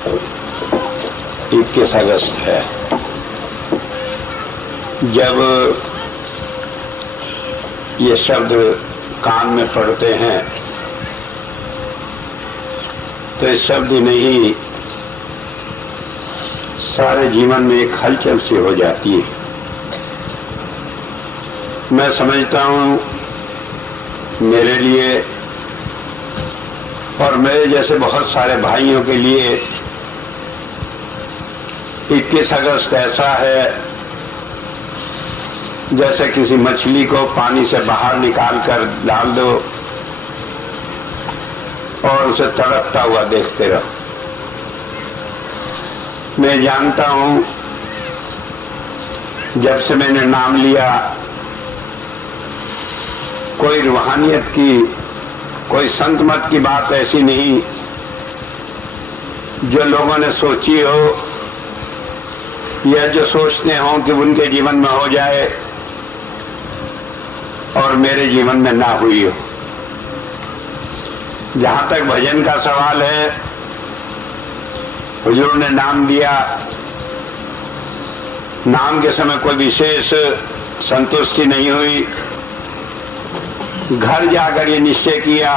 21 अगस्त है। जब ये शब्द कान में पड़ते हैं तो इस शब्द ही नहीं, सारे जीवन में एक हलचल सी हो जाती है। मैं समझता हूं मेरे लिए और मेरे जैसे बहुत सारे भाइयों के लिए 21 अगस्त ऐसा है जैसे किसी मछली को पानी से बाहर निकालकर डाल दो और उसे तड़पता हुआ देखते रहो। मैं जानता हूं जब से मैंने नाम लिया, कोई रूहानियत की, कोई संत मत की बात ऐसी नहीं जो लोगों ने सोची हो या जो सोचते हो कि उनके जीवन में हो जाए और मेरे जीवन में ना हुई हो। जहां तक भजन का सवाल है, हुजूर ने नाम दिया, नाम के समय कोई विशेष संतुष्टि नहीं हुई। घर जाकर ये निश्चय किया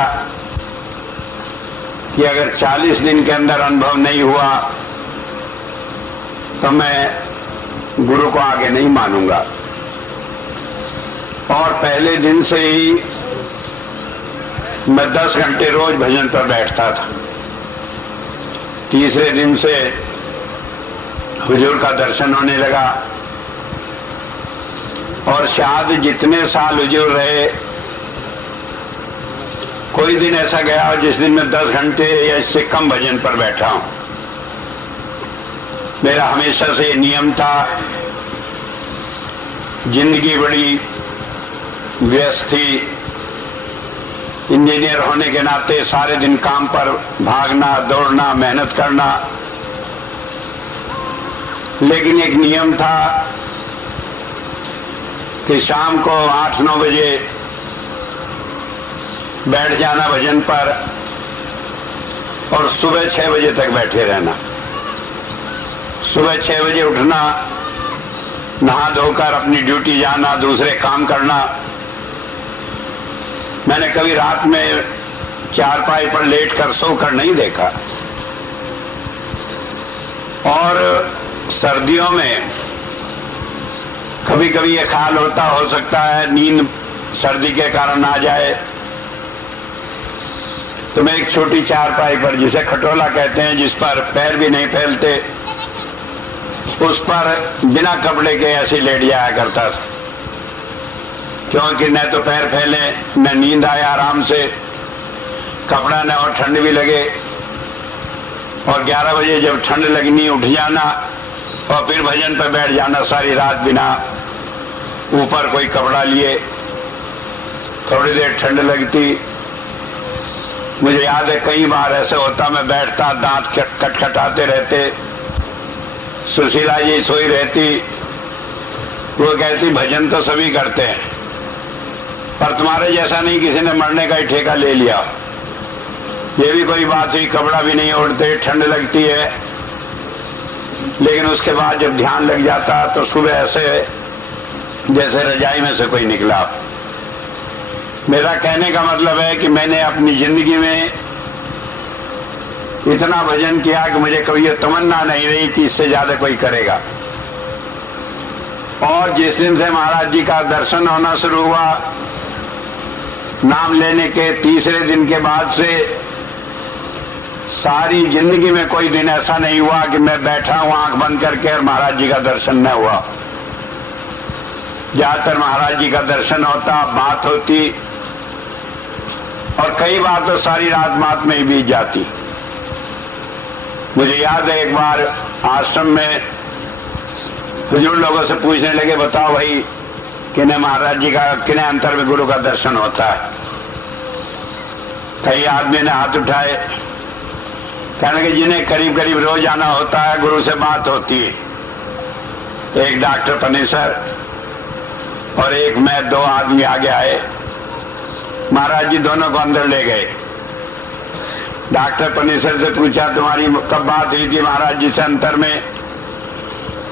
कि अगर 40 दिन के अंदर अनुभव नहीं हुआ तो मैं गुरु को आगे नहीं मानूंगा। और पहले दिन से ही मैं 10 घंटे रोज भजन पर बैठता था। तीसरे दिन से हुजूर का दर्शन होने लगा और शायद जितने साल हुजूर रहे, कोई दिन ऐसा गया जिस दिन मैं 10 घंटे या इससे कम भजन पर बैठा हूं। मेरा हमेशा से नियम था, जिंदगी बड़ी व्यस्त थी, इंजीनियर होने के नाते सारे दिन काम पर भागना, दौड़ना, मेहनत करना, लेकिन एक नियम था कि शाम को 8-9 बजे बैठ जाना भजन पर और सुबह 6 बजे तक बैठे रहना। सुबह 6 बजे उठना, नहा धोकर अपनी ड्यूटी जाना, दूसरे काम करना। मैंने कभी रात में चारपाई पर लेटकर सोकर नहीं देखा। और सर्दियों में कभी कभी ये ख्याल होता, हो सकता है नींद सर्दी के कारण आ जाए, तो मैं एक छोटी चारपाई पर, जिसे खटोला कहते हैं, जिस पर पैर भी नहीं फैलते, उस पर बिना कपड़े के ऐसे लेट जाया करता था, क्योंकि न तो पैर फैले, न नींद आए आराम से, कपड़ा न और ठंड भी लगे। और 11 बजे जब ठंड लगनी उठ जाना और फिर भजन पर बैठ जाना सारी रात बिना ऊपर कोई कपड़ा लिए। थोड़ी देर ठंड लगती, मुझे याद है कई बार ऐसे होता, मैं बैठता, दांत खटखटाते रहते, सुशीला जी सोई रहती, वो कहती भजन तो सभी करते हैं पर तुम्हारे जैसा नहीं किसी ने मरने का ही ठेका ले लिया। ये भी कोई बात हुई, कपड़ा भी नहीं ओढ़ते, ठंड लगती है, लेकिन उसके बाद जब ध्यान लग जाता तो सुबह ऐसे जैसे रजाई में से कोई निकला। मेरा कहने का मतलब है कि मैंने अपनी जिंदगी में इतना भजन किया कि मुझे कभी ये तमन्ना नहीं रही कि इससे ज्यादा कोई करेगा। और जिस दिन से महाराज जी का दर्शन होना शुरू हुआ, नाम लेने के तीसरे दिन के बाद से सारी जिंदगी में कोई दिन ऐसा नहीं हुआ कि मैं बैठा हूं आंख बंद करके और महाराज जी का दर्शन न हुआ। ज्यादातर महाराज जी का दर्शन होता, बात होती, और कई बार तो सारी रात बात में ही बीत जाती। मुझे याद है एक बार आश्रम में हुजूर लोगों से पूछने लगे, बताओ भाई किन्हें महाराज जी का, किन्हें अंतर में गुरु का दर्शन होता है? कई आदमी ने हाथ उठाए, कहने लगे जिन्हें करीब करीब रोज आना होता है, गुरु से बात होती है। एक डॉक्टर पनेसर और एक मैं, 2 आदमी आगे आए, महाराज जी दोनों को अंदर ले गए। डॉक्टर पनीसर से पूछा तुम्हारी कब बात हुई थी महाराज जी से अंतर में?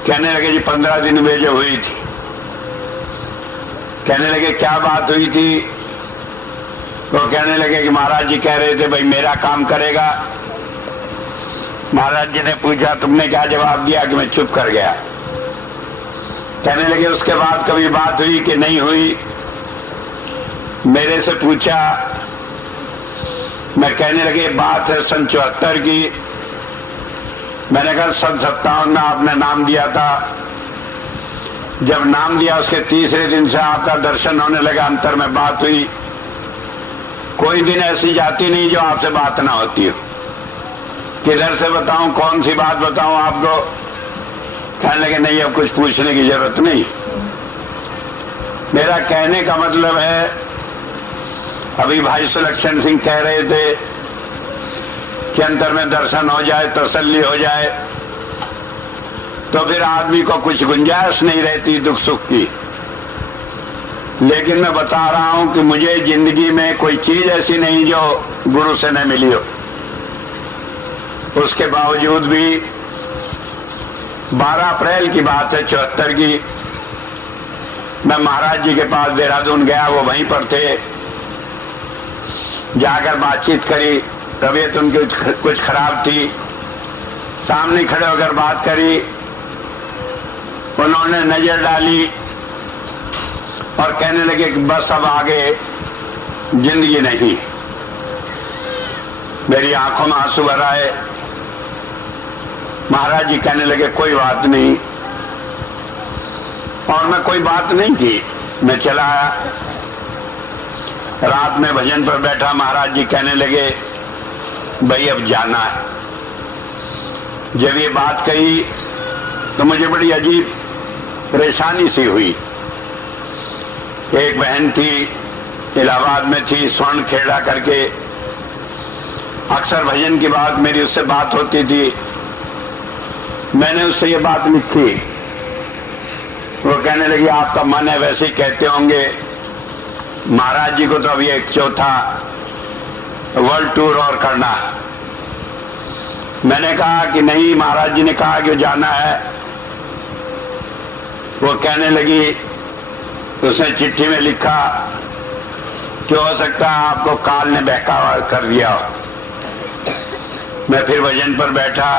कहने लगे जी 15 दिन में जो हुई थी। कहने लगे क्या बात हुई थी? वो कहने लगे कि महाराज जी कह रहे थे भाई मेरा काम करेगा। महाराज जी ने पूछा तुमने क्या जवाब दिया? कि मैं चुप कर गया। कहने लगे उसके बाद कभी बात हुई कि नहीं हुई? मेरे से पूछा। मैं कहने लगे बात है सन 74 की। मैंने कहा सन 57 में आपने नाम दिया था। जब नाम दिया उसके तीसरे दिन से आपका दर्शन होने लगा, अंतर में बात हुई। कोई दिन ऐसी जाती नहीं जो आपसे बात ना होती हो। किधर से बताऊं, कौन सी बात बताऊं आपको? कहने लगे नहीं अब कुछ पूछने की जरूरत नहीं। मेरा कहने का मतलब है, अभी भाई सुलक्षण सिंह कह रहे थे कि अंतर में दर्शन हो जाए, तसल्ली हो जाए, तो फिर आदमी को कुछ गुंजाइश नहीं रहती दुख सुख की। लेकिन मैं बता रहा हूं कि मुझे जिंदगी में कोई चीज ऐसी नहीं जो गुरु से न मिली हो। उसके बावजूद भी 12 अप्रैल की बात है 74 की, मैं महाराज जी के पास देहरादून गया। वो वहीं पर थे। जाकर बातचीत करी, तबीयत उनकी कुछ खराब थी। सामने खड़े होकर बात करी। उन्होंने नजर डाली और कहने लगे कि बस अब आगे जिंदगी नहीं। मेरी आंखों में आंसू भर आए। महाराज जी कहने लगे कोई बात नहीं, और मैं कोई बात नहीं की। मैं चला आया। रात में भजन पर बैठा, महाराज जी कहने लगे भाई अब जाना है। जब ये बात कही तो मुझे बड़ी अजीब परेशानी सी हुई। एक बहन थी, इलाहाबाद में थी, स्वर्ण खेड़ा करके। अक्सर भजन की बात मेरी उससे बात होती थी। मैंने उससे ये बात लिखी। वो कहने लगी आपका मन है वैसे ही कहते होंगे। महाराज जी को तो अभी एक चौथा वर्ल्ड टूर और करना है। मैंने कहा कि नहीं, महाराज जी ने कहा कि जाना है। वो कहने लगी, उसने चिट्ठी में लिखा कि हो सकता है आपको काल ने बहकावा कर दिया हो। मैं फिर भजन पर बैठा।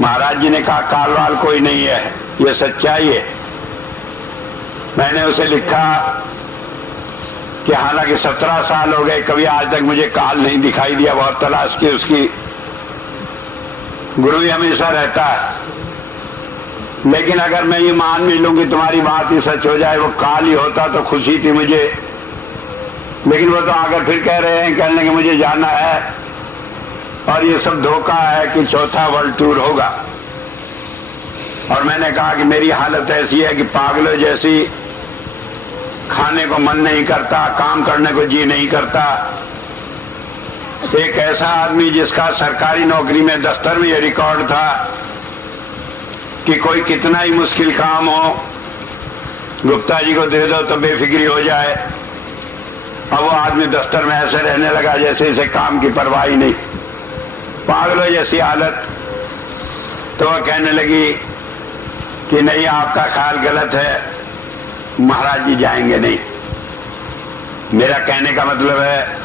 महाराज जी ने कहा काल वाल कोई नहीं है, ये सच्चाई है। मैंने उसे लिखा कि हालांकि 17 साल हो गए, कभी आज तक मुझे काल नहीं दिखाई दिया। बहुत तलाश की उसकी। गुरु ही हमेशा रहता है। लेकिन अगर मैं ये मान भी लूं कि तुम्हारी बात ही सच हो जाए, वो काल ही होता तो खुशी थी मुझे। लेकिन वो तो आकर फिर कह रहे हैं, कहने कि मुझे जाना है और ये सब धोखा है कि चौथा वर्ल्ड टूर होगा। और मैंने कहा कि मेरी हालत ऐसी है कि पागलों जैसी, खाने को मन नहीं करता, काम करने को जी नहीं करता। एक ऐसा आदमी जिसका सरकारी नौकरी में दफ्तर में यह रिकॉर्ड था कि कोई कितना ही मुश्किल काम हो, गुप्ता जी को दे दो तो बेफिक्री हो जाए। अब वो आदमी दफ्तर में ऐसे रहने लगा जैसे इसे काम की परवाह ही नहीं। पागलों जैसी हालत। तो वह कहने लगी कि नहीं, आपका ख्याल गलत है, महाराज जी जाएंगे नहीं। मेरा कहने का मतलब है,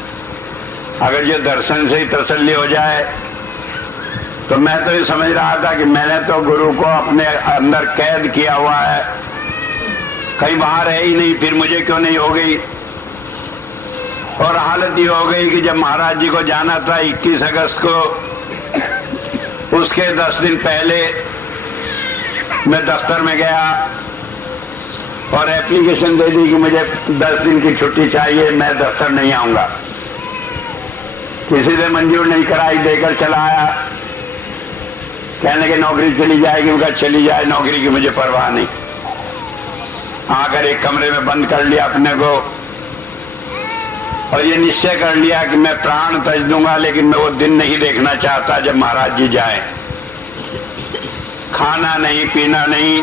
अगर ये दर्शन से ही तसल्ली हो जाए तो मैं तो ये समझ रहा था कि मैंने तो गुरु को अपने अंदर कैद किया हुआ है, कहीं बाहर है ही नहीं, फिर मुझे क्यों नहीं हो गई। और हालत ये हो गई कि जब महाराज जी को जाना था 21 अगस्त को, उसके 10 दिन पहले मैं दफ्तर में गया और एप्लीकेशन दे दी कि मुझे 10 दिन की छुट्टी चाहिए, मैं दफ्तर नहीं आऊंगा। किसी ने मंजूर नहीं कराई, देकर चला आया। कहने की नौकरी चली जाएगी, उनका चली जाए, नौकरी की मुझे परवाह नहीं। आकर एक कमरे में बंद कर लिया अपने को और ये निश्चय कर लिया कि मैं प्राण तज दूंगा, लेकिन मैं वो दिन नहीं देखना चाहता जब महाराज जी जाए। खाना नहीं, पीना नहीं।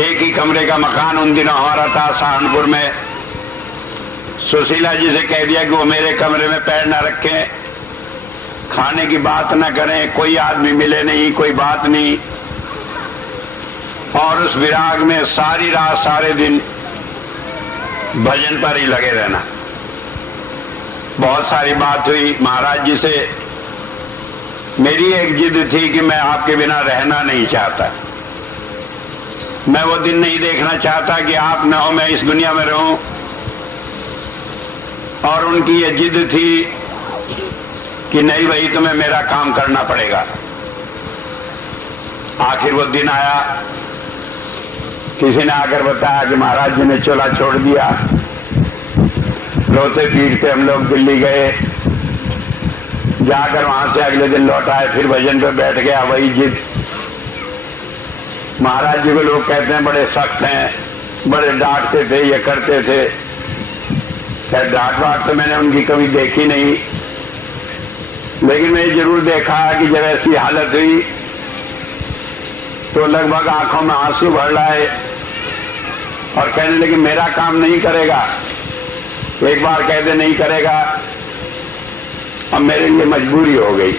एक ही कमरे का मकान उन दिनों हमारा था सहारनपुर में। सुशीला जी से कह दिया कि वो मेरे कमरे में पैर न रखें, खाने की बात न करें, कोई आदमी मिले नहीं, कोई बात नहीं। और उस विराग में सारी रात सारे दिन भजन पर ही लगे रहना। बहुत सारी बात हुई महाराज जी से। मेरी एक जिद थी कि मैं आपके बिना रहना नहीं चाहता, मैं वो दिन नहीं देखना चाहता कि आप न हो, मैं इस दुनिया में रहूं। और उनकी ये जिद थी कि नहीं भाई, तुम्हें मेरा काम करना पड़ेगा। आखिर वो दिन आया, किसी ने आकर बताया कि महाराज जी ने चोला छोड़ दिया। रोते पीटते हम लोग दिल्ली गए, जाकर वहां से अगले दिन लौट आए, फिर भजन पे बैठ गया। वही जिद। महाराज जी को लोग कहते हैं बड़े सख्त हैं, बड़े डांटते थे, ये करते थे। खैर डांट वाट तो मैंने उनकी कभी देखी नहीं, लेकिन मैंने जरूर देखा कि जब ऐसी हालत हुई तो लगभग आंखों में आंसू भर लाए और कहने लगे मेरा काम नहीं करेगा। एक बार कहते नहीं करेगा, अब मेरे लिए मजबूरी हो गई।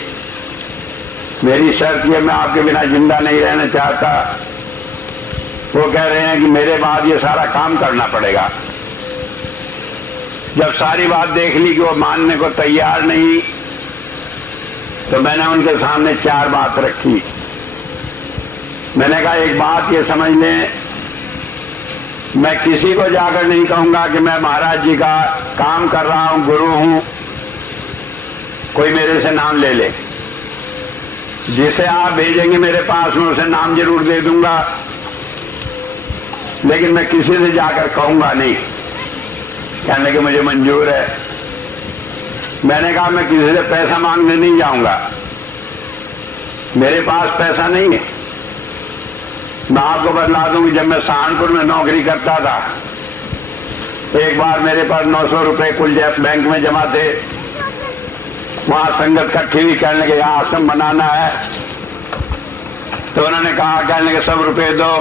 मेरी शर्त ये, मैं आपके बिना जिंदा नहीं रहना चाहता। वो कह रहे हैं कि मेरे बाद ये सारा काम करना पड़ेगा। जब सारी बात देख ली कि वो मानने को तैयार नहीं, तो मैंने उनके सामने 4 बात रखी। मैंने कहा एक बात ये समझ लें, मैं किसी को जाकर नहीं कहूंगा कि मैं महाराज जी का काम कर रहा हूं, गुरु हूं। कोई मेरे से नाम ले ले, जिसे आप भेजेंगे मेरे पास में उसे नाम जरूर दे दूंगा, लेकिन मैं किसी से जाकर कहूंगा नहीं। कहने लगे मुझे मंजूर है। मैंने कहा मैं किसी से पैसा मांगने नहीं जाऊंगा, मेरे पास पैसा नहीं है। मैं आपको बतला दूं कि जब मैं सहारनपुर में नौकरी करता था, एक बार मेरे पास 900 रुपए कुल बैंक में जमा थे। वहां संगत इकट्ठी हुई, कहने लगे यहाँ आश्रम बनाना है। तो उन्होंने कहा, कहने लगे सब रुपए दो,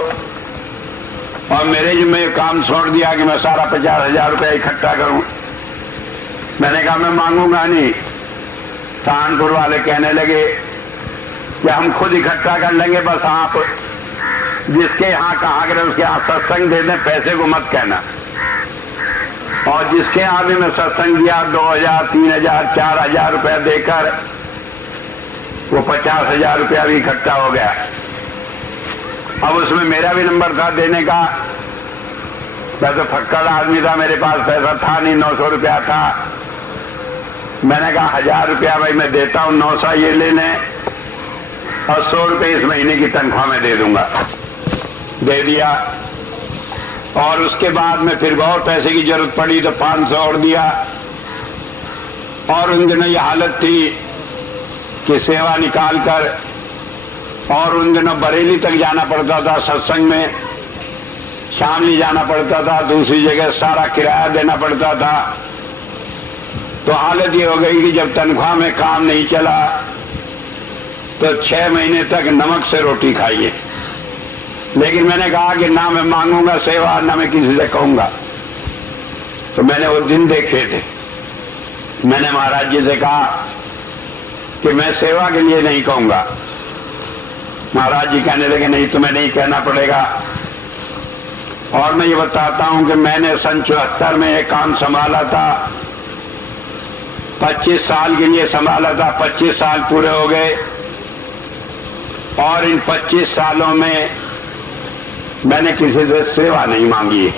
और मेरे जिम्मे काम छोड़ दिया कि मैं सारा 50,000 रुपया इकट्ठा करूं। मैंने कहा मैं मांगूंगा नहीं। सहारनपुर वाले कहने लगे कि हम खुद इकट्ठा कर लेंगे, बस आप जिसके यहाँ कहा करें उसके यहाँ सत्संग दे दें, पैसे को मत कहना। और जिसके यहाँ भी मैं सत्संग दिया 2,000, 3,000, 4,000 रुपया देकर वो 50,000 रुपया भी इकट्ठा हो गया। अब उसमें मेरा भी नंबर था देने का। मैं तो फक्कड़ आदमी था, मेरे पास पैसा था नहीं, 900 रुपया था। मैंने कहा 1,000 रुपया भाई मैं देता हूं, 900 ये लेने और 100 रुपये इस महीने की तनख्वाह में दे दूंगा। दे दिया। और उसके बाद में फिर और पैसे की जरूरत पड़ी तो 500 और दिया। और उन दिनों ये हालत थी कि सेवा निकालकर, और उन दिनों बरेली तक जाना पड़ता था सत्संग में, शामली जाना पड़ता था, दूसरी जगह सारा किराया देना पड़ता था। तो हालत ये हो गई कि जब तनख्वाह में काम नहीं चला तो 6 महीने तक नमक से रोटी खाइए। लेकिन मैंने कहा कि ना मैं मांगूंगा सेवा, ना मैं किसी से कहूंगा। तो मैंने वो दिन देखे थे। मैंने महाराज जी से कहा कि मैं सेवा के लिए नहीं कहूंगा। महाराज जी कहने लगे नहीं, तुम्हें नहीं कहना पड़ेगा। और मैं ये बताता हूं कि मैंने सन 74 में एक काम संभाला था, 25 साल के लिए संभाला था। 25 साल पूरे हो गए और इन 25 सालों में मैंने किसी से सेवा नहीं मांगी।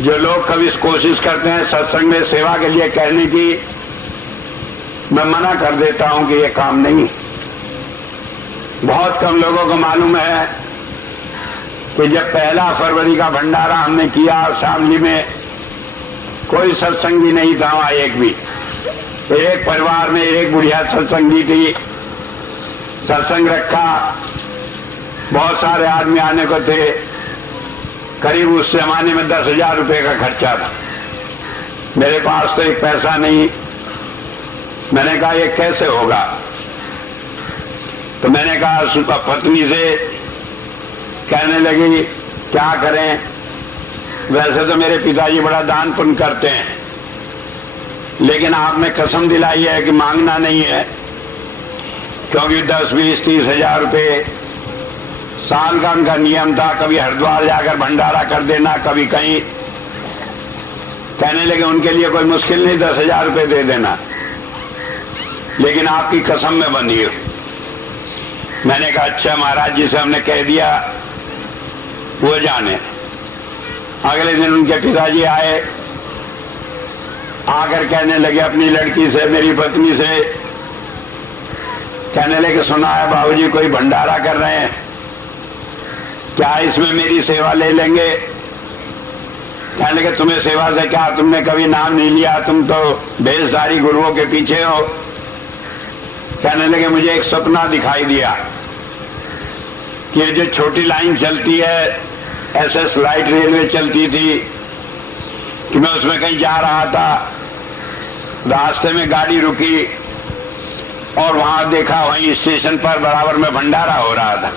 जो लोग कभी कोशिश करते हैं सत्संग में सेवा के लिए कहने की, मैं मना कर देता हूं कि ये काम नहीं। बहुत कम लोगों को मालूम है कि जब 1 फरवरी का भंडारा हमने किया शामली में, कोई सत्संगी नहीं था वहां एक भी। एक परिवार में एक बुढ़िया सत्संगी थी, सत्संग रखा, बहुत सारे आदमी आने को थे। करीब उस जमाने में 10,000 रुपये का खर्चा था। मेरे पास तो एक पैसा नहीं। मैंने कहा ये कैसे होगा? तो मैंने कहा पत्नी से, कहने लगी क्या करें? वैसे तो मेरे पिताजी बड़ा दान पुण्य करते हैं, लेकिन आपने कसम दिलाई है कि मांगना नहीं है, क्योंकि 10, 20, 30 हजार रुपये साल का उनका नियम था। कभी हरिद्वार जाकर भंडारा कर देना, कभी कहीं। कहने लगे उनके लिए कोई मुश्किल नहीं 10 हजार रुपये दे देना, लेकिन आपकी कसम में बंधी हो। मैंने कहा अच्छा महाराज जी से हमने कह दिया, वो जाने। अगले दिन उनके पिताजी आए, आकर कहने लगे अपनी लड़की से, मेरी पत्नी से, कहने लगे सुना है बाबूजी कोई भंडारा कर रहे हैं, क्या इसमें मेरी सेवा ले लेंगे? कहने लगे तुम्हें सेवा से क्या, तुमने कभी नाम नहीं लिया, तुम तो भेषधारी गुरुओं के पीछे हो। कहने लगे मुझे एक सपना दिखाई दिया कि ये जो छोटी लाइन चलती है, SS लाइट रेलवे चलती थी, कि मैं उसमें कहीं जा रहा था, रास्ते में गाड़ी रुकी और वहां देखा वहीं स्टेशन पर बराबर में भंडारा हो रहा था।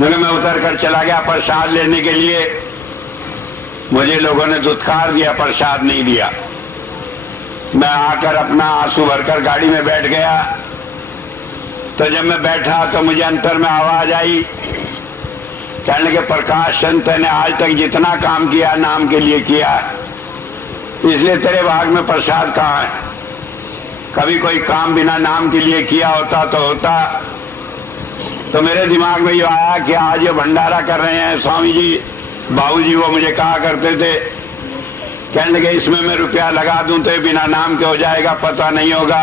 मैं उतर कर चला गया प्रसाद लेने के लिए। मुझे लोगों ने धुतकार दिया, प्रसाद नहीं दिया। मैं आकर अपना आंसू भरकर गाड़ी में बैठ गया। तो जब मैं बैठा तो मुझे अंतर में आवाज आई, कहने लगे प्रकाश चंद ने आज तक जितना काम किया नाम के लिए किया, इसलिए तेरे भाग में प्रसाद कहाँ है? कभी कोई काम बिना नाम के लिए किया होता तो होता। तो मेरे दिमाग में ये आया कि आज ये भंडारा कर रहे हैं स्वामी जी, बाबूजी वो मुझे कहा करते थे। कहने लगे इसमें मैं रुपया लगा दूं तो बिना नाम के हो जाएगा, पता नहीं होगा,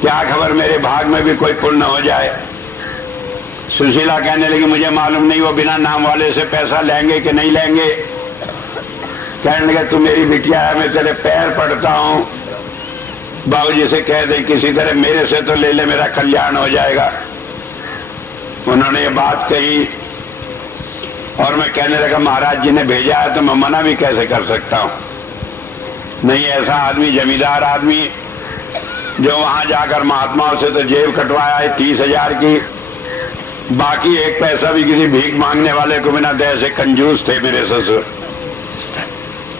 क्या खबर मेरे भाग में भी कोई पुण्य हो जाए। सुशीला कहने लगी मुझे मालूम नहीं वो बिना नाम वाले से पैसा लेंगे कि नहीं लेंगे। कहने लगे तू मेरी बिटिया है, मैं तेरे पैर पड़ता हूं, बाबूजी से कह दे किसी तरह मेरे से तो ले ले, मेरा कल्याण हो जाएगा। उन्होंने ये बात कही और मैं कहने लगा महाराज जी ने भेजा है तो मैं मना भी कैसे कर सकता हूं। नहीं, ऐसा आदमी, जमींदार आदमी, जो वहां जाकर महात्माओं से तो जेब कटवाया है 30 हजार की, बाकी एक पैसा भी किसी भीख मांगने वाले को बिना दे से कंजूस थे मेरे ससुर।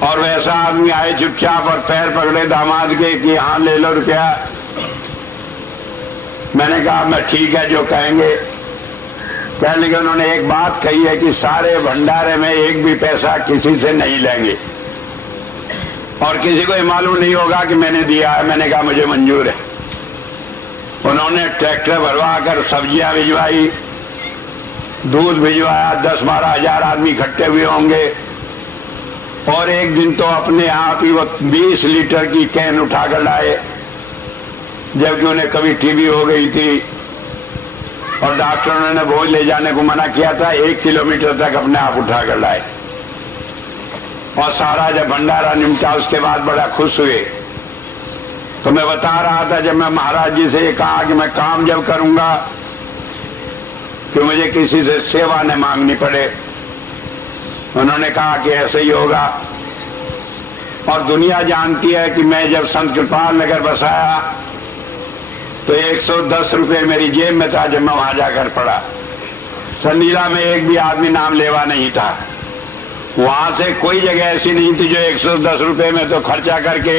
और वैसा आदमी आए चुपचाप और पैर पकड़े दामाद के कि हाँ ले लो रुपया। मैंने कहा मैं ठीक है जो कहेंगे। कहने लगे उन्होंने एक बात कही है कि सारे भंडारे में एक भी पैसा किसी से नहीं लेंगे और किसी को ये मालूम नहीं होगा कि मैंने दिया है। मैंने कहा मुझे मंजूर है। उन्होंने ट्रैक्टर भरवा कर सब्जियां भिजवाई, दूध भिजवाया, 10-12 हजार आदमी इकट्ठे हुए होंगे। और एक दिन तो अपने आप ही वो 20 लीटर की कैन उठाकर लाए, जबकि उन्हें कभी टीबी हो गई थी और डॉक्टरों ने भोज ले जाने को मना किया था। 1 किलोमीटर तक अपने आप उठाकर लाए और सारा जब भंडारा निपटा उसके बाद बड़ा खुश हुए। तो मैं बता रहा था जब मैं महाराज जी से ये कहा कि मैं काम जब करूंगा कि मुझे किसी से सेवा न मांगनी पड़े, उन्होंने कहा कि ऐसे ही होगा। और दुनिया जानती है कि मैं जब संत कृपाल नगर बसाया तो 110 रुपये मेरी जेब में था जब मैं वहां जाकर पड़ा। संडीला में एक भी आदमी नाम लेवा नहीं था। वहां से कोई जगह ऐसी नहीं थी जो 110 रुपये में तो खर्चा करके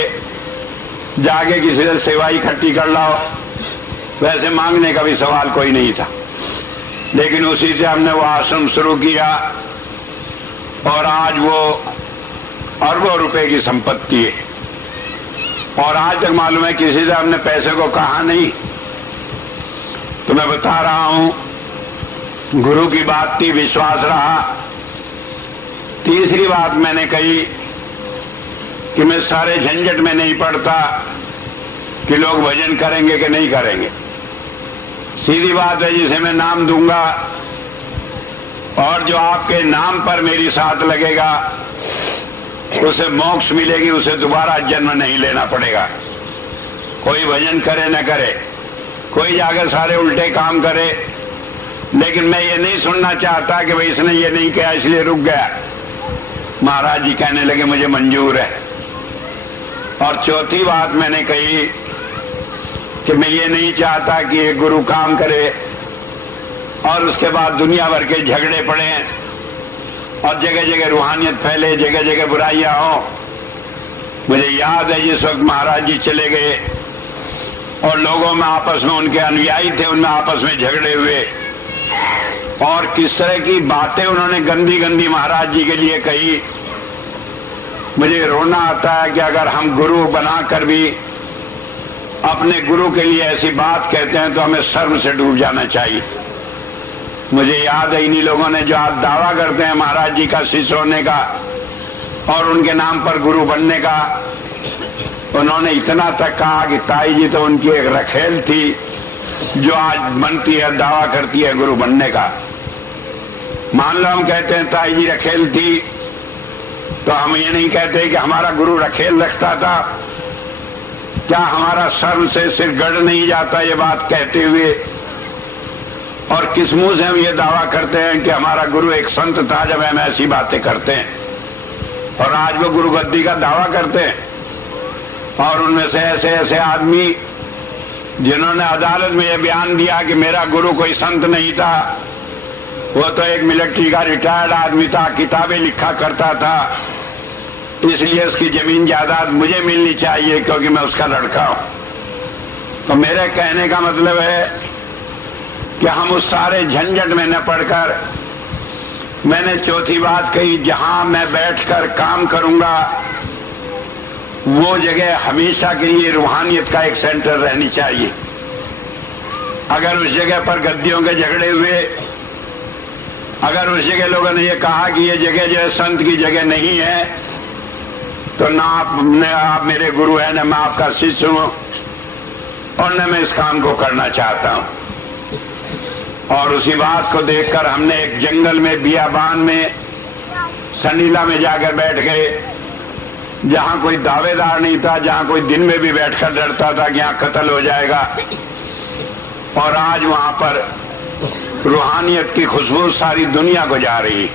जाके किसी से सेवा इकट्ठी कर लाओ। वैसे मांगने का भी सवाल कोई नहीं था। लेकिन उसी से हमने वो आश्रम शुरू किया और आज वो अरबों रुपए की संपत्ति है। और आज तक मालूम है किसी से हमने पैसे को कहा नहीं। तो मैं बता रहा हूं, गुरु की बात थी, विश्वास रहा। तीसरी बात मैंने कही कि मैं सारे झंझट में नहीं पड़ता कि लोग भजन करेंगे कि नहीं करेंगे। सीधी बात है, जिसे मैं नाम दूंगा और जो आपके नाम पर मेरी साथ लगेगा उसे मोक्ष मिलेगी, उसे दोबारा जन्म नहीं लेना पड़ेगा। कोई भजन करे न करे, कोई जाकर सारे उल्टे काम करे, लेकिन मैं ये नहीं सुनना चाहता कि भाई इसने ये नहीं किया इसलिए रुक गया। महाराज जी कहने लगे मुझे मंजूर है। और चौथी बात मैंने कही कि मैं ये नहीं चाहता कि एक गुरु काम करे और उसके बाद दुनिया भर के झगड़े पड़े और जगह जगह रूहानियत फैले, जगह जगह बुराइयां हो। मुझे याद है जिस वक्त महाराज जी चले गए और लोगों में आपस में, उनके अनुयायी थे, उनमें आपस में झगड़े हुए और किस तरह की बातें उन्होंने गंदी गंदी महाराज जी के लिए कही। मुझे रोना आता है कि अगर हम गुरु बनाकर भी अपने गुरु के लिए ऐसी बात कहते हैं तो हमें शर्म से डूब जाना चाहिए। मुझे याद है इन्हीं लोगों ने जो आज दावा करते हैं महाराज जी का शिष्य होने का और उनके नाम पर गुरु बनने का, उन्होंने इतना तक कहा कि ताई जी तो उनकी एक रखेल थी जो आज बनती है, दावा करती है गुरु बनने का। मान लो हम कहते हैं ताई जी रखेल थी, तो हम ये नहीं कहते कि हमारा गुरु रखेल रखता था। क्या हमारा शर्म से सिर गड़ नहीं जाता ये बात कहते हुए? और किस मुंह से हम ये दावा करते हैं कि हमारा गुरु एक संत था जब हम ऐसी बातें करते हैं? और आज वो गुरु गद्दी का दावा करते हैं। और उनमें से ऐसे ऐसे आदमी जिन्होंने अदालत में यह बयान दिया कि मेरा गुरु कोई संत नहीं था, वो तो एक मिलिट्री का रिटायर्ड आदमी था, किताबें लिखा करता था, इसलिए उसकी जमीन जायदाद मुझे मिलनी चाहिए क्योंकि मैं उसका लड़का हूं। तो मेरे कहने का मतलब है कि हम उस सारे झंझट में न पड़कर, मैंने चौथी बात कही, जहां मैं बैठकर काम करूंगा वो जगह हमेशा के लिए रूहानियत का एक सेंटर रहनी चाहिए। अगर उस जगह पर गद्दियों के झगड़े हुए, अगर उस जगह लोगों ने ये कहा कि ये जगह जो है संत की जगह नहीं है, तो ना आप मेरे गुरु हैं, न मैं आपका शिष्य हूं और न मैं इस काम को करना चाहता हूं। और उसी बात को देखकर हमने एक जंगल में, बियाबान में, सनीला में जाकर बैठ गए, जहां कोई दावेदार नहीं था, जहां कोई दिन में भी बैठकर डरता था कि यहां कत्ल हो जाएगा। और आज वहां पर रूहानियत की खुशबू सारी दुनिया को जा रही।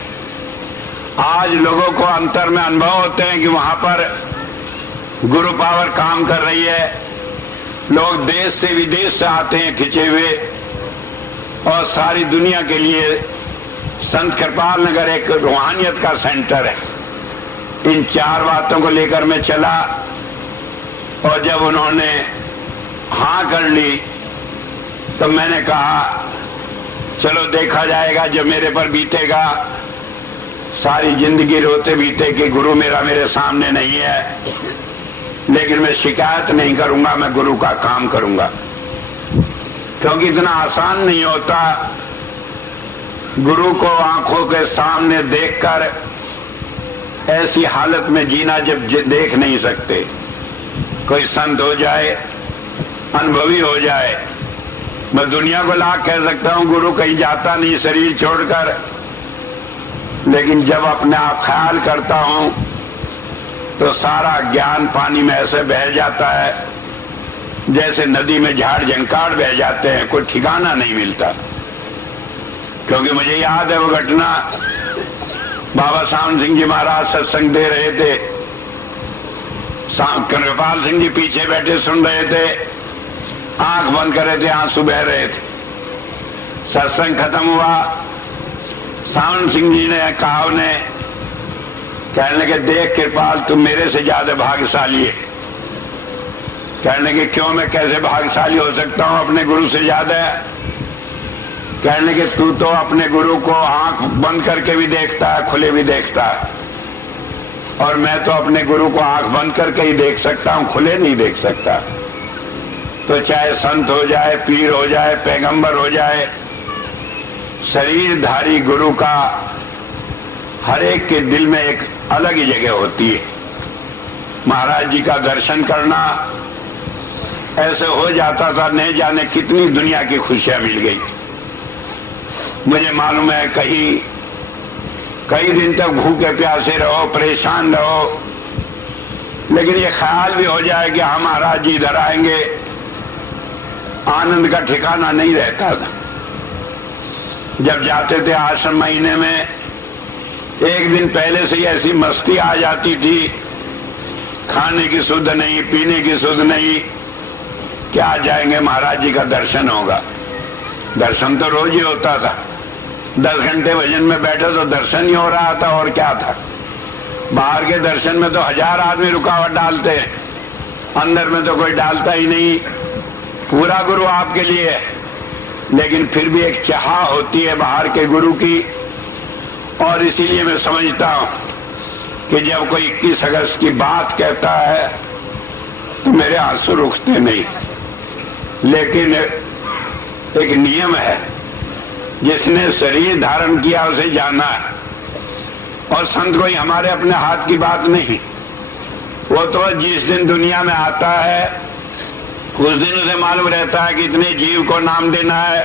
आज लोगों को अंतर में अनुभव होते हैं कि वहां पर गुरु पावर काम कर रही है। लोग देश से विदेश से आते हैं खिंचे हुए, और सारी दुनिया के लिए संत कृपाल नगर एक रूहानियत का सेंटर है। इन चार बातों को लेकर मैं चला, और जब उन्होंने हाँ कर ली तो मैंने कहा चलो देखा जाएगा, जब मेरे पर बीतेगा। सारी जिंदगी रोते बीते कि गुरु मेरा मेरे सामने नहीं है, लेकिन मैं शिकायत नहीं करूंगा, मैं गुरु का काम करूंगा। क्योंकि इतना आसान नहीं होता गुरु को आंखों के सामने देखकर ऐसी हालत में जीना जब देख नहीं सकते। कोई संत हो जाए, अनुभवी हो जाए, मैं दुनिया को लाख कह सकता हूं गुरु कहीं जाता नहीं शरीर छोड़कर, लेकिन जब अपने आप ख्याल करता हूं तो सारा ज्ञान पानी में ऐसे बह जाता है जैसे नदी में झाड़ झंकाड़ बह जाते हैं, कोई ठिकाना नहीं मिलता। क्योंकि मुझे याद है वो घटना, बाबा सावन सिंह जी महाराज सत्संग दे रहे थे, कृपाल सिंह जी पीछे बैठे सुन रहे थे, आंख बंद कर रहे थे, आंसू बह रहे थे। सत्संग खत्म हुआ, सावन सिंह जी ने कहा, उन्हें कहने लगे देख कृपाल तुम मेरे से ज्यादा भाग्यशाली है। कहने लगे क्यों, मैं कैसे भाग्यशाली हो सकता हूं अपने गुरु से ज्यादा? कहने लगे तू तो अपने गुरु को आंख बंद करके भी देखता है, खुले भी देखता है, और मैं तो अपने गुरु को आंख बंद करके ही देख सकता हूं, खुले नहीं देख सकता। तो चाहे संत हो जाए, पीर हो जाए, पैगंबर हो जाए, शरीरधारी गुरु का हर एक के दिल में एक अलग ही जगह होती है। महाराज जी का दर्शन करना ऐसे हो जाता था, नहीं जाने कितनी दुनिया की खुशियां मिल गई। मुझे मालूम है कई दिन तक भूखे प्यासे रहो, परेशान रहो, लेकिन ये ख्याल भी हो जाए कि हम महाराज जी इधर आएंगे, आनंद का ठिकाना नहीं रहता था। जब जाते थे आश्रम महीने में, एक दिन पहले से ही ऐसी मस्ती आ जाती थी, खाने की सुध नहीं, पीने की सुध नहीं, क्या जाएंगे महाराज जी का दर्शन होगा। दर्शन तो रोज ही होता था, 10 घंटे भजन में बैठे तो दर्शन ही हो रहा था, और क्या था। बाहर के दर्शन में तो 1000 आदमी रुकावट डालते हैं, अंदर में तो कोई डालता ही नहीं। पूरा गुरु आपके लिए है, लेकिन फिर भी एक चाह होती है बाहर के गुरु की। और इसीलिए मैं समझता हूं कि जब कोई 21 अगस्त की बात कहता है तो मेरे आंसू रुकते नहीं। लेकिन एक नियम है, जिसने शरीर धारण किया उसे जाना है। और संत कोई हमारे अपने हाथ की बात नहीं, वो तो जिस दिन दुनिया में आता है उस दिन उसे मालूम रहता है कि इतने जीव को नाम देना है,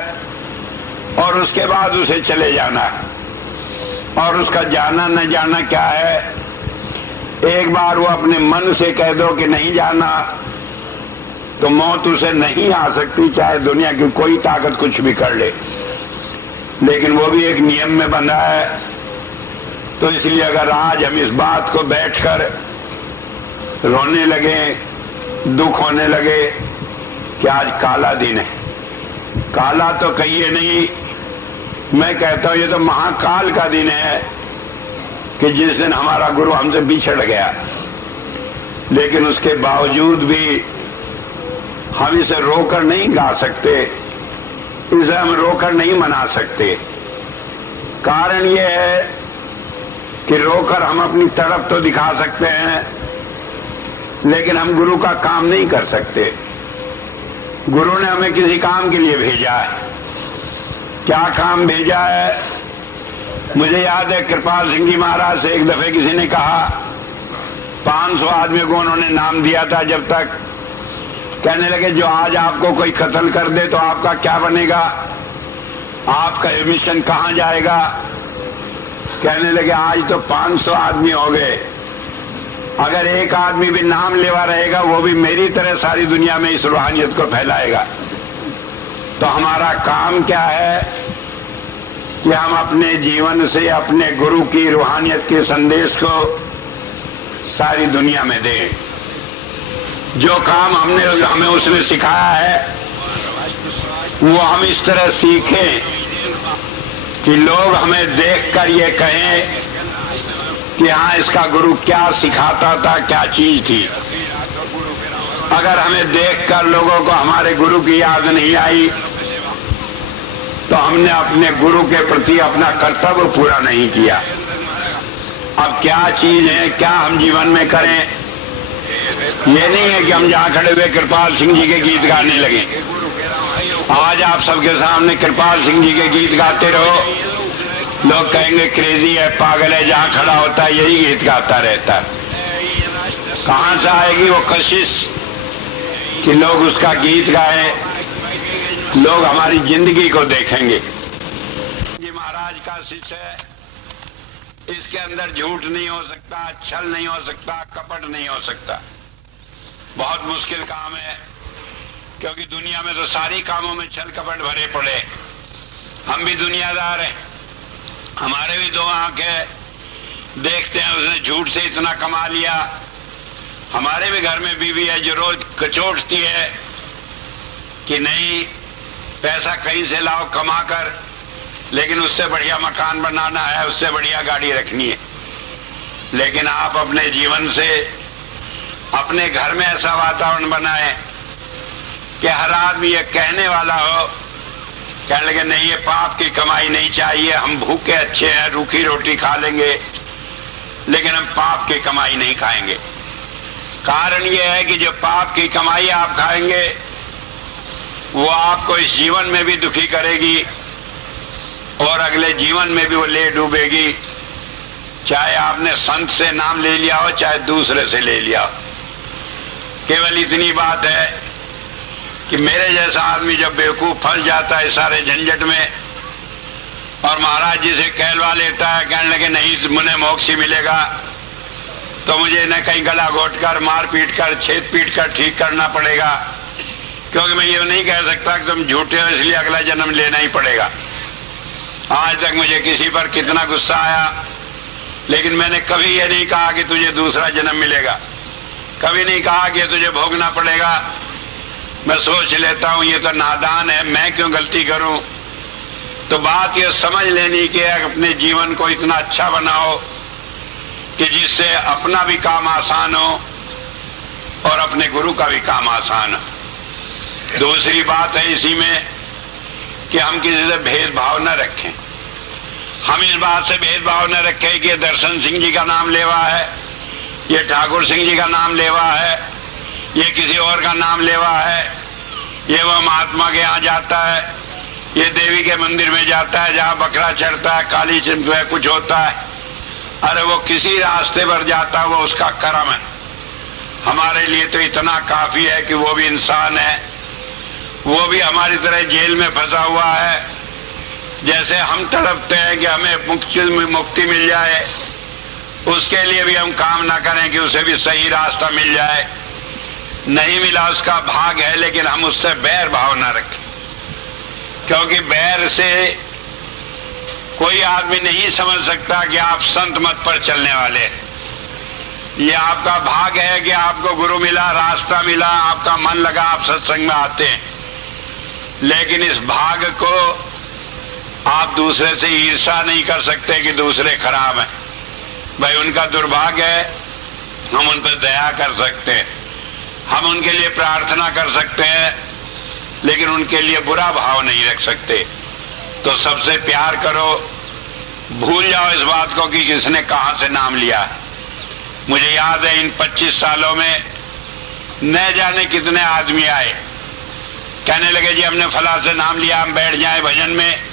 और उसके बाद उसे चले जाना है। और उसका जाना न जाना क्या है, एक बार वो अपने मन से कह दो कि नहीं जाना, तो मौत उसे नहीं आ सकती, चाहे दुनिया की कोई ताकत कुछ भी कर ले। लेकिन वो भी एक नियम में बंधा है। तो इसलिए अगर आज हम इस बात को बैठकर रोने लगे, दुख होने लगे कि आज काला दिन है, काला तो कहिए नहीं, मैं कहता हूं ये तो महाकाल का दिन है कि जिस दिन हमारा गुरु हमसे बिछड़ गया। लेकिन उसके बावजूद भी हम इसे रोकर नहीं गा सकते, इसे हम रोकर नहीं मना सकते। कारण ये है कि रोकर हम अपनी तरफ तो दिखा सकते हैं, लेकिन हम गुरु का काम नहीं कर सकते। गुरु ने हमें किसी काम के लिए भेजा है। क्या काम भेजा है? मुझे याद है कृपाल सिंह जी महाराज से एक दफे किसी ने कहा, 500 आदमी को उन्होंने नाम दिया था। जब तक कहने लगे जो आज आपको कोई कत्ल कर दे तो आपका क्या बनेगा, आपका मिशन कहां जाएगा। कहने लगे आज तो 500 आदमी हो गए, अगर एक आदमी भी नाम लेवा रहेगा वो भी मेरी तरह सारी दुनिया में इस रूहानियत को फैलाएगा। तो हमारा काम क्या है कि हम अपने जीवन से अपने गुरु की रूहानियत के संदेश को सारी दुनिया में दें। जो काम हमें उसने सिखाया है वो हम इस तरह सीखें कि लोग हमें देखकर ये कहें कि हाँ इसका गुरु क्या सिखाता था, क्या चीज थी। अगर हमें देखकर लोगों को हमारे गुरु की याद नहीं आई तो हमने अपने गुरु के प्रति अपना कर्तव्य पूरा नहीं किया। अब क्या चीज है, क्या हम जीवन में करें, ये नहीं है कि हम जहाँ खड़े हुए कृपाल सिंह जी के गीत गाने लगे। आज आप सबके सामने कृपाल सिंह जी के गीत गाते रहो, लोग कहेंगे क्रेजी है, पागल है, जहाँ खड़ा होता है यही गीत गाता रहता है। कहाँ से आएगी वो कशिश कि लोग उसका गीत गाएं, लोग हमारी जिंदगी को देखेंगे। जी महाराज का शिष्य है, इसके अंदर झूठ नहीं हो सकता, छल नहीं हो सकता, कपट नहीं हो सकता। बहुत मुश्किल काम है, क्योंकि दुनिया में तो सारी कामों में छल कपट भरे पड़े। हम भी दुनियादार हैं, हमारे भी 2 आंख है, देखते हैं उसने झूठ से इतना कमा लिया। हमारे भी घर में बीवी है जो रोज कचोटती है कि नहीं पैसा कहीं से लाओ कमा कर, लेकिन उससे बढ़िया मकान बनाना है, उससे बढ़िया गाड़ी रखनी है। लेकिन आप अपने जीवन से अपने घर में ऐसा वातावरण बनाएं कि हर आदमी ये कहने वाला हो, कहने लगे नहीं ये पाप की कमाई नहीं चाहिए, हम भूखे अच्छे हैं, रूखी रोटी खा लेंगे, लेकिन हम पाप की कमाई नहीं खाएंगे। कारण ये है कि जो पाप की कमाई आप खाएंगे वो आपको इस जीवन में भी दुखी करेगी और अगले जीवन में भी वो ले डूबेगी। चाहे आपने संत से नाम ले लिया हो, चाहे दूसरे से ले लिया हो। केवल इतनी बात है कि मेरे जैसा आदमी जब बेवकूफ फंस जाता है सारे झंझट में और महाराज जी से कहलवा लेता है, कहने लगे नहीं मुझे मोक्ष ही मिलेगा, तो मुझे न कहीं गला घोट कर, मार पीट कर, छेद पीट कर ठीक करना पड़ेगा, क्योंकि मैं ये नहीं कह सकता कि तुम झूठे हो इसलिए अगला जन्म लेना ही पड़ेगा। आज तक मुझे किसी पर कितना गुस्सा आया, लेकिन मैंने कभी ये नहीं कहा कि तुझे दूसरा जन्म मिलेगा, कभी नहीं कहा कि तुझे भोगना पड़ेगा। मैं सोच लेता हूं ये तो नादान है, मैं क्यों गलती करूं, तो बात यह समझ लेनी कि अपने जीवन को इतना अच्छा बनाओ कि जिससे अपना भी काम आसान हो और अपने गुरु का भी काम आसान हो। दूसरी बात है इसी में कि हम किसी से भेदभाव न रखें। हम इस बात से भेदभाव न रखें कि दर्शन सिंह जी का नाम लेवा है, ये ठाकुर सिंह जी का नाम लेवा है, ये किसी और का नाम लेवा है, ये वह महात्मा के यहाँ जाता है, ये देवी के मंदिर में जाता है जहाँ बकरा चढ़ता है, काली चिंत में कुछ होता है। अरे वो किसी रास्ते पर जाता है, वो उसका कर्म है। हमारे लिए तो इतना काफी है कि वो भी इंसान है, वो भी हमारी तरह जेल में फंसा हुआ है। जैसे हम तड़पते हैं कि हमें मुक्ति मिल जाए, उसके लिए भी हम काम ना करें कि उसे भी सही रास्ता मिल जाए। नहीं मिला उसका भाग है, लेकिन हम उससे बैर भाव ना रखें, क्योंकि बैर से कोई आदमी नहीं समझ सकता कि आप संत मत पर चलने वाले। ये आपका भाग है कि आपको गुरु मिला, रास्ता मिला, आपका मन लगा, आप सत्संग में आते हैं। लेकिन इस भाग को आप दूसरे से ईर्ष्या नहीं कर सकते कि दूसरे खराब हैं। भाई उनका दुर्भाग्य है, हम उन पर दया कर सकते हैं, हम उनके लिए प्रार्थना कर सकते हैं, लेकिन उनके लिए बुरा भाव नहीं रख सकते। तो सबसे प्यार करो, भूल जाओ इस बात को कि किसने कहां से नाम लिया। मुझे याद है इन 25 सालों में न जाने कितने आदमी आए, कहने लगे जी हमने फला से नाम लिया, हम बैठ जाएं भजन में।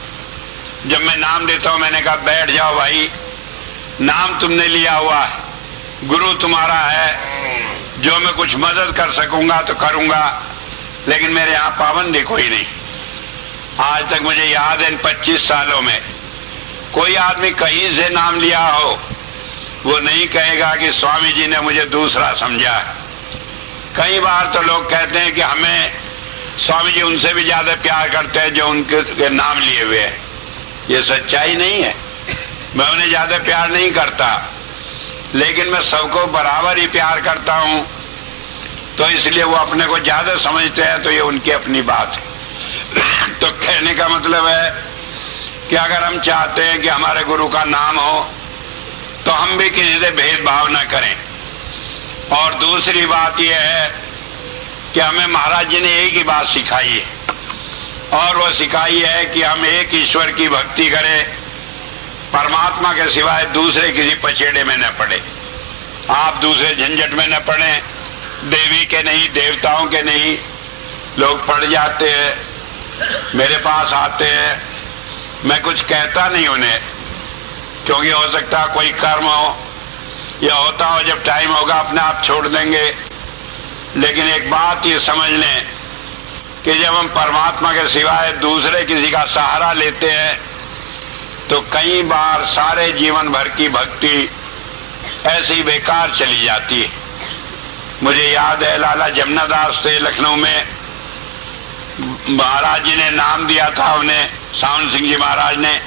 जब मैं नाम देता हूं, मैंने कहा बैठ जाओ भाई, नाम तुमने लिया हुआ है, गुरु तुम्हारा है, जो मैं कुछ मदद कर सकूंगा तो करूंगा, लेकिन मेरे यहां पाबंदी कोई नहीं। आज तक मुझे याद है इन 25 सालों में कोई आदमी कहीं से नाम लिया हो, वो नहीं कहेगा कि स्वामी जी ने मुझे दूसरा समझा। कई बार तो लोग कहते हैं कि हमें स्वामी जी उनसे भी ज्यादा प्यार करते हैं जो उनके नाम लिए हुए हैं। ये सच्चाई नहीं है। मैं उन्हें ज्यादा प्यार नहीं करता, लेकिन मैं सबको बराबर ही प्यार करता हूं, तो इसलिए वो अपने को ज्यादा समझते हैं, तो ये उनकी अपनी बात है। तो कहने का मतलब है कि अगर हम चाहते हैं कि हमारे गुरु का नाम हो, तो हम भी किसी से भेदभाव न करें। और दूसरी बात यह है कि हमें महाराज जी ने एक ही बात सिखाई है, और वो सिखाई है कि हम एक ईश्वर की भक्ति करें, परमात्मा के सिवाय दूसरे किसी पछेड़े में न पड़े। आप दूसरे झंझट में न पड़े, देवी के नहीं, देवताओं के नहीं। लोग पड़ जाते हैं, मेरे पास आते हैं, मैं कुछ कहता नहीं उन्हें, क्योंकि हो सकता है कोई कर्म हो या होता हो, जब टाइम होगा अपने आप छोड़ देंगे। लेकिन एक बात ये समझ लें कि जब हम परमात्मा के सिवाय दूसरे किसी का सहारा लेते हैं, तो कई बार सारे जीवन भर की भक्ति ऐसी बेकार चली जाती है। मुझे याद है लाला जमुनादास थे लखनऊ में, महाराज जी ने नाम दिया था उन्हें, सावन सिंह जी महाराज ने।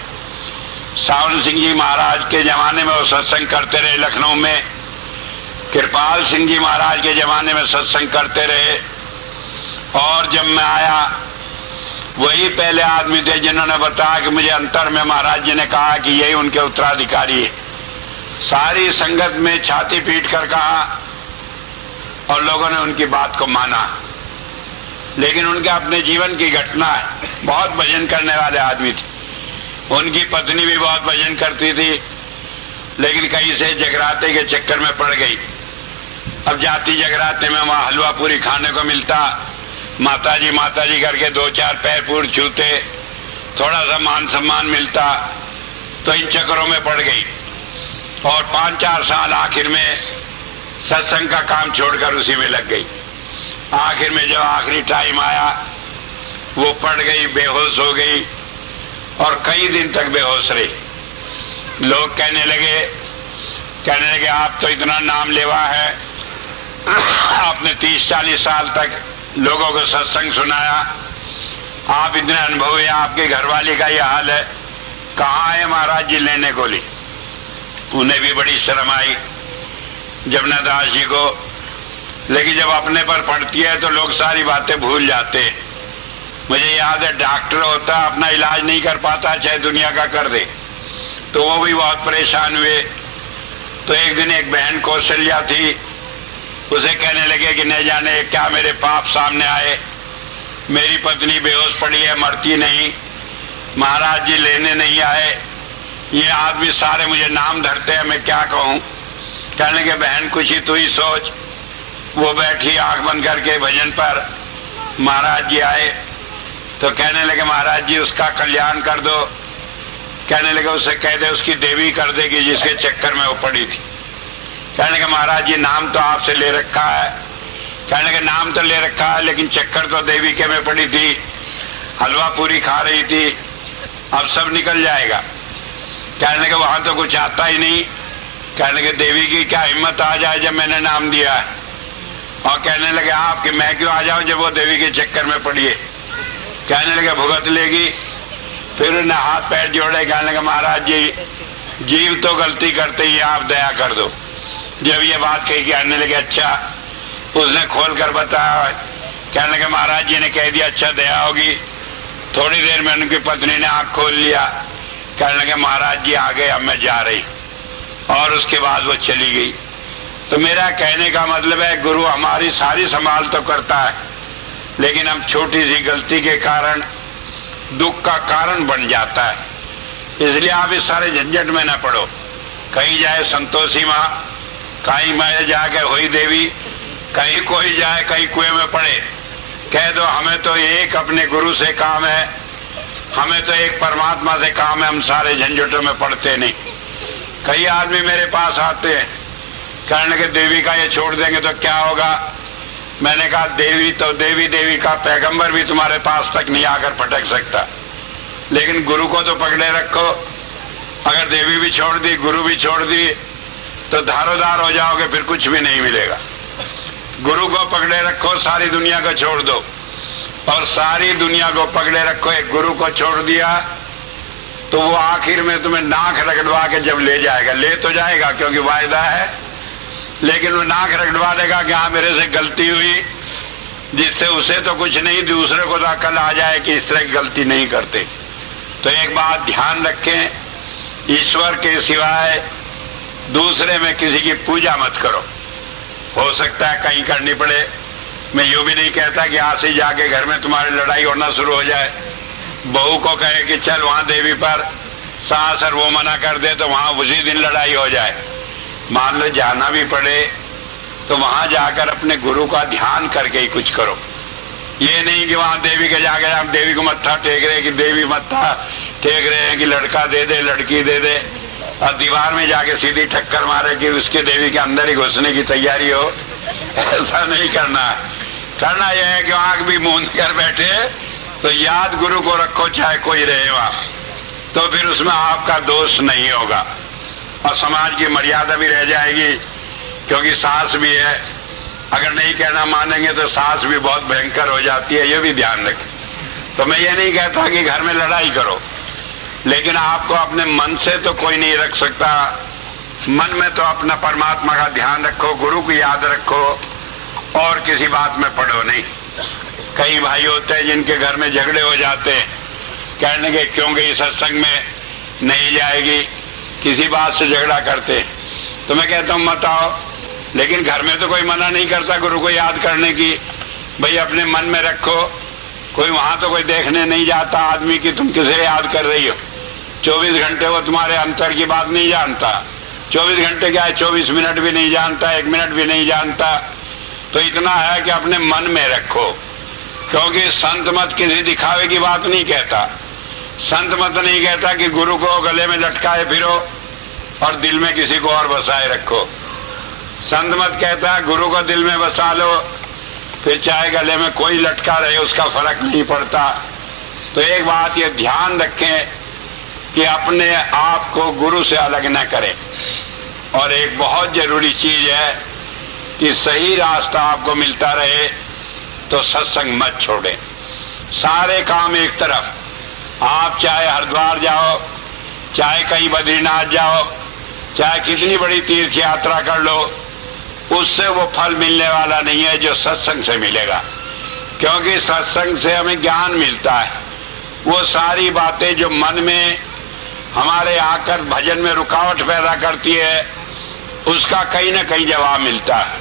सावन सिंह जी महाराज के जमाने में वो सत्संग करते रहे लखनऊ में, कृपाल सिंह जी महाराज के जमाने में सत्संग करते रहे। और जब मैं आया, वही पहले आदमी थे जिन्होंने बताया कि मुझे अंतर में महाराज जी ने कहा कि यही उनके उत्तराधिकारी है। सारी संगत में छाती पीट कर कहा, और लोगों ने उनकी बात को माना। लेकिन उनके अपने जीवन की घटना है, बहुत भजन करने वाले आदमी थे, उनकी पत्नी भी बहुत भजन करती थी, लेकिन कहीं से जगराते के चक्कर में पड़ गई। अब जाती जगराते में वहां हलवा पूरी खाने को मिलता, माताजी करके 2-4 पैर पूर छूते, थोड़ा सा मान सम्मान मिलता, तो इन चक्करों में पड़ गई। और 5-4 साल आखिर में सत्संग का काम छोड़कर उसी में लग गई। आखिर में जब आखिरी टाइम आया, वो पड़ गई, बेहोश हो गई, और कई दिन तक बेहोश रही। लोग कहने लगे आप तो इतना नाम लेवा है, आपने 30-40 साल तक लोगों को सत्संग सुनाया, आप इतने अनुभवी हैं, आपके घरवाली का ये हाल है, कहाँ है महाराज जी लेने को ली। उन्हें भी बड़ी शर्म आई जमुनादास जी को, लेकिन जब अपने पर पड़ती है तो लोग सारी बातें भूल जाते हैं। मुझे याद है डॉक्टर होता अपना इलाज नहीं कर पाता, चाहे दुनिया का कर दे, तो वो भी बहुत परेशान हुए। तो एक दिन एक बहन कौशल्या थी, उसे कहने लगे कि न जाने क्या मेरे पाप सामने आए, मेरी पत्नी बेहोश पड़ी है, मरती नहीं, महाराज जी लेने नहीं आए, ये आदमी सारे मुझे नाम धरते हैं, मैं क्या कहूँ। कहने लगे बहन कुछ ही तू ही सोच। वो बैठी आंख बंद करके भजन पर, महाराज जी आए तो कहने लगे महाराज जी उसका कल्याण कर दो। कहने लगे उसे कह दे उसकी देवी कर देगी जिसके चक्कर में वो पड़ी थी। कहने लगे महाराज जी नाम तो आपसे ले रखा है। कहने लगे नाम तो ले रखा है लेकिन चक्कर तो देवी के में पड़ी थी, हलवा पूरी खा रही थी, अब सब निकल जाएगा। कहने लगे वहां तो कुछ आता ही नहीं। कहने लगे देवी की क्या हिम्मत आ जाए जब मैंने नाम दिया है। और कहने लगे आप कि मैं क्यों आ जाऊं जब वो देवी के चक्कर में पड़ी है। कहने लगे भुगत लेगी। फिर उन्हें हाथ पैर जोड़े, कहने लगे महाराज जी जीव तो गलती करते ही, आप दया कर दो। जब ये बात कही कहने लगे अच्छा। उसने खोल कर बताया। कहने लगे महाराज जी ने कह दिया अच्छा दया होगी। थोड़ी देर में उनकी पत्नी ने आंख खोल लिया। कहने लगे महाराज जी आ गए, अब मैं जा रही। और उसके बाद वो चली गई। तो मेरा कहने का मतलब है गुरु हमारी सारी संभाल तो करता है, लेकिन हम छोटी सी गलती के कारण दुख का कारण बन जाता है। इसलिए आप इस सारे झंझट में न पड़ो। कहीं जाए संतोषी माँ, कहीं मैं जाके हुई देवी, कहीं कोई जाए कहीं कुएं में पड़े, कह दो हमें तो एक अपने गुरु से काम है, हमें तो एक परमात्मा से काम है, हम सारे झंझटों में पड़ते नहीं। कई आदमी मेरे पास आते हैं, कहने के देवी का ये छोड़ देंगे तो क्या होगा। मैंने कहा देवी तो देवी का पैगंबर भी तुम्हारे पास तक नहीं आकर फटक सकता, लेकिन गुरु को तो पकड़े रखो। अगर देवी भी छोड़ दी, गुरु भी छोड़ दी, तो धारोधार हो जाओगे, फिर कुछ भी नहीं मिलेगा। गुरु को पकड़े रखो, सारी दुनिया को छोड़ दो। और सारी दुनिया को पकड़े रखो, एक गुरु को छोड़ दिया तो वो आखिर में तुम्हें नाक रगड़वा के जब ले जाएगा, ले तो जाएगा क्योंकि वायदा है, लेकिन वो नाक रगड़वा देगा कि हाँ मेरे से गलती हुई, जिससे उसे तो कुछ नहीं, दूसरे को तो अकल आ जाए कि इस तरह की गलती नहीं करते। तो एक बात ध्यान रखें, ईश्वर के सिवाय दूसरे में किसी की पूजा मत करो। हो सकता है कहीं करनी पड़े। मैं यूं भी नहीं कहता कि आज से जाके घर में तुम्हारी लड़ाई होना शुरू हो जाए। बहू को कहे कि चल वहां देवी पर, सास और वो मना कर दे तो वहां उसी दिन लड़ाई हो जाए। मान लो जाना भी पड़े तो वहां जाकर अपने गुरु का ध्यान करके ही कुछ करो। ये नहीं कि वहां देवी के जाकर हम देवी को मत्था टेक रहे कि देवी मत्था टेक रहे हैं कि लड़का दे दे लड़की दे दे, और दीवार में जाके सीधी टक्कर मारे कि उसके देवी के अंदर ही घुसने की तैयारी हो। ऐसा नहीं करना। करना यह है कि आंख भी मूंद कर बैठे तो याद गुरु को रखो, चाहे कोई रहे वहां, तो फिर उसमें आपका दोष नहीं होगा और समाज की मर्यादा भी रह जाएगी। क्योंकि सास भी है, अगर नहीं कहना मानेंगे तो सास भी बहुत भयंकर हो जाती है, ये भी ध्यान रखें। तो मैं ये नहीं कहता कि घर में लड़ाई करो, लेकिन आपको अपने मन से तो कोई नहीं रख सकता। मन में तो अपना परमात्मा का ध्यान रखो, गुरु को याद रखो और किसी बात में पड़ो नहीं। कई भाई होते हैं जिनके घर में झगड़े हो जाते हैं, कहने के क्यों गई सत्संग में, नहीं जाएगी, किसी बात से झगड़ा करते। तो मैं कहता हूं मत आओ, लेकिन घर में तो कोई मना नहीं करता गुरु को याद करने की। भाई अपने मन में रखो, कोई वहां तो कोई देखने नहीं जाता आदमी की तुम किसे याद कर रही हो। 24 घंटे वो तुम्हारे अंतर की बात नहीं जानता। 24 घंटे क्या है, 24 मिनट भी नहीं जानता, 1 मिनट भी नहीं जानता। तो इतना है कि अपने मन में रखो, क्योंकि संत मत किसी दिखावे की बात नहीं कहता। संत मत नहीं कहता कि गुरु को गले में लटकाए फिरो और दिल में किसी को और बसाए रखो। संत मत कहता गुरु को दिल में बसा लो, फिर चाहे गले में कोई लटका रहे उसका फर्क नहीं पड़ता। तो एक बात ये ध्यान रखें कि अपने आप को गुरु से अलग न करें। और एक बहुत जरूरी चीज है कि सही रास्ता आपको मिलता रहे तो सत्संग मत छोड़ें। सारे काम एक तरफ, आप चाहे हरिद्वार जाओ, चाहे कहीं बद्रीनाथ जाओ, चाहे कितनी बड़ी तीर्थ यात्रा कर लो, उससे वो फल मिलने वाला नहीं है जो सत्संग से मिलेगा। क्योंकि सत्संग से हमें ज्ञान मिलता है। वो सारी बातें जो मन में हमारे आकर भजन में रुकावट पैदा करती है, उसका कहीं ना कहीं जवाब मिलता है।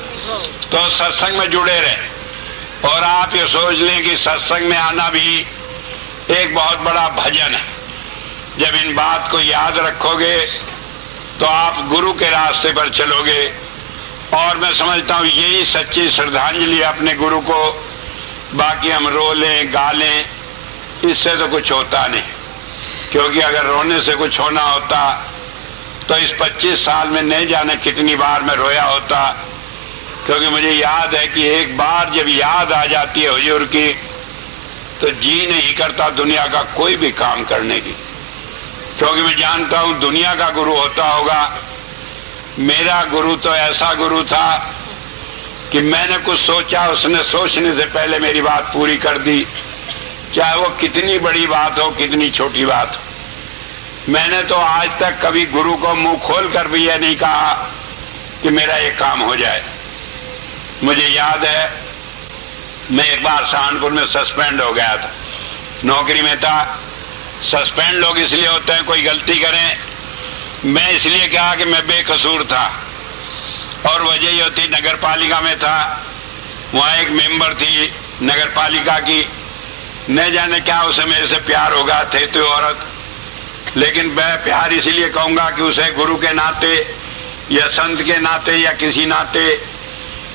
तो सत्संग में जुड़े रहें। और आप ये सोच लें कि सत्संग में आना भी एक बहुत बड़ा भजन है। जब इन बात को याद रखोगे तो आप गुरु के रास्ते पर चलोगे। और मैं समझता हूँ यही सच्ची श्रद्धांजलि अपने गुरु को। बाकी हम रो लें गा लें, इससे तो कुछ होता नहीं। क्योंकि अगर रोने से कुछ होना होता तो इस 25 साल में नहीं जाने कितनी बार मैं रोया होता। क्योंकि मुझे याद है कि एक बार जब याद आ जाती है हुजूर की, तो जी नहीं करता दुनिया का कोई भी काम करने की। क्योंकि मैं जानता हूं दुनिया का गुरु होता होगा, मेरा गुरु तो ऐसा गुरु था कि मैंने कुछ सोचा, उसने सोचने से पहले मेरी बात पूरी कर दी, चाहे वो कितनी बड़ी बात हो कितनी छोटी बात हो। मैंने तो आज तक कभी गुरु को मुंह खोल कर भी यह नहीं कहा कि मेरा ये काम हो जाए। मुझे याद है मैं एक बार सहारनपुर में सस्पेंड हो गया था, नौकरी में था। सस्पेंड लोग इसलिए होते हैं कोई गलती करें, मैं इसलिए कहा कि मैं बेकसूर था। और वजह ये होती, नगर पालिका में था, वहाँ एक मेंबर थी नगर पालिका की, न जाने क्या उसे मेरे से प्यार होगा, थे तो औरत, लेकिन मैं प्यार इसलिए कहूँगा कि उसे गुरु के नाते या संत के नाते या किसी नाते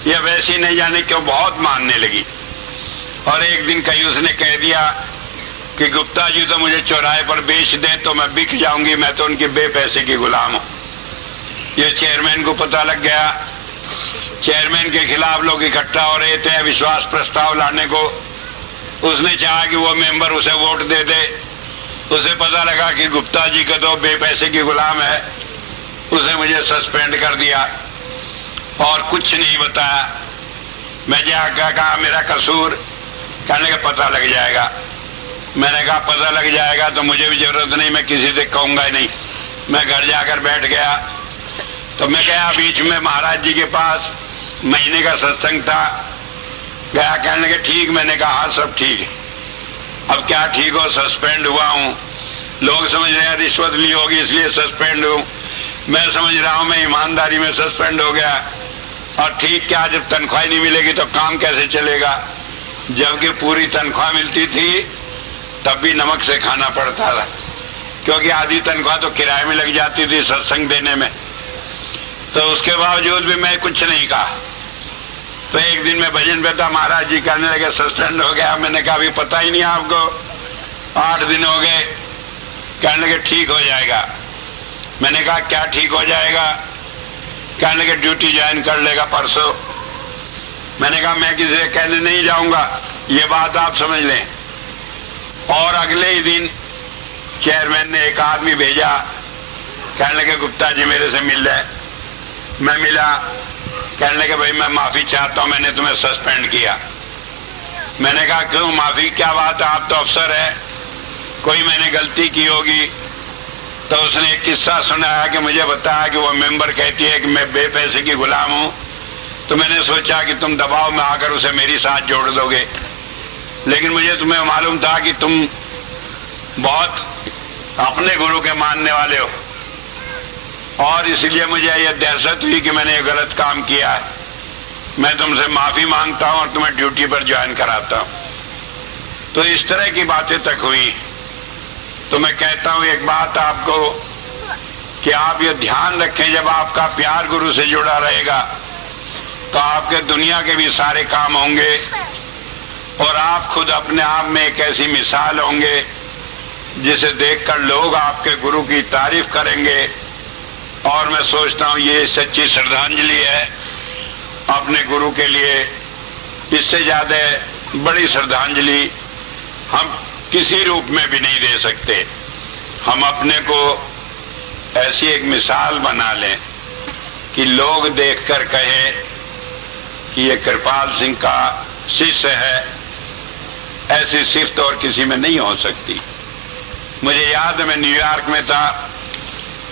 या वैसी नहीं जाने क्यों बहुत मानने लगी। और एक दिन कहीं उसने कह दिया कि गुप्ता जी तो मुझे चौराहे पर बेच दें तो मैं बिक जाऊंगी, मैं तो उनकी बेपैसे की गुलाम हूं। ये चेयरमैन को पता लग गया। चेयरमैन के खिलाफ लोग इकट्ठा हो रहे थे विश्वास प्रस्ताव लाने को। उसने चाहा कि वो मेंबर उसे वोट दे दे। उसे पता लगा कि गुप्ता जी का तो बेपैसे की गुलाम है, उसने मुझे सस्पेंड कर दिया और कुछ नहीं बताया। मैं जाकर कहा मेरा कसूर, कहने का पता लग जाएगा। मैंने कहा पता लग जाएगा तो मुझे भी जरूरत नहीं, मैं किसी से कहूंगा ही नहीं। मैं घर जाकर बैठ गया। तो मैं गया बीच में महाराज जी के पास, महीने का सत्संग था। गया, कहने के ठीक। मैंने कहा हाँ सब ठीक है। अब क्या ठीक हो, सस्पेंड हुआ हूँ। लोग समझ रहे हैं रिश्वत ली होगी इसलिए सस्पेंड हूँ। मैं समझ रहा हूँ मैं ईमानदारी में सस्पेंड हो गया। और ठीक क्या, जब तनख्वाह नहीं मिलेगी तो काम कैसे चलेगा। जबकि पूरी तनख्वाह मिलती थी तब भी नमक से खाना पड़ता था, क्योंकि आधी तनख्वाह तो किराए में लग जाती थी सत्संग देने में। तो उसके बावजूद भी मैं कुछ नहीं कहा। तो एक दिन मैं भजन पे था, महाराज जी कहने लगे सस्पेंड हो गया। मैंने कहा अभी पता ही नहीं आपको, 8 दिन हो गए। कहने लगे ठीक हो जाएगा। मैंने कहा क्या ठीक हो जाएगा। कहने लगे ड्यूटी ज्वाइन कर लेगा परसों। मैंने कहा मैं किसी से कहने नहीं जाऊंगा, ये बात आप समझ लें। और अगले ही दिन चेयरमैन ने एक आदमी भेजा, कहने लगे गुप्ता जी मेरे से मिल रहे। मैं मिला। कहने लगे भाई मैं माफी चाहता हूं, मैंने तुम्हें सस्पेंड किया। मैंने कहा क्यों, माफी क्या बात है, आप तो अफसर है, कोई मैंने गलती की होगी। तो उसने एक किस्सा सुनाया कि मुझे बताया कि वो मेंबर कहती है कि मैं बेपैसे की गुलाम हूं। तो मैंने सोचा कि तुम दबाव में आकर उसे मेरी साथ जोड़ दोगे, लेकिन मुझे तुम्हें मालूम था कि तुम बहुत अपने गुरु के मानने वाले हो, और इसलिए मुझे यह दहशत हुई कि मैंने ये गलत काम किया है। मैं तुमसे माफी मांगता हूं और तुम्हें ड्यूटी पर ज्वाइन कराता हूं। तो इस तरह की बातें तक हुई। तो मैं कहता हूं एक बात आपको कि आप ये ध्यान रखें, जब आपका प्यार गुरु से जुड़ा रहेगा तो आपके दुनिया के भी सारे काम होंगे और आप खुद अपने आप में एक ऐसी मिसाल होंगे जिसे देखकर लोग आपके गुरु की तारीफ करेंगे। और मैं सोचता हूँ ये सच्ची श्रद्धांजलि है अपने गुरु के लिए। इससे ज्यादा बड़ी श्रद्धांजलि हम किसी रूप में भी नहीं दे सकते। हम अपने को ऐसी एक मिसाल बना लें कि लोग देखकर कहें कि ये कृपाल सिंह का शिष्य है। ऐसी सिफ्त और किसी में नहीं हो सकती। मुझे याद है मैं न्यूयॉर्क में था,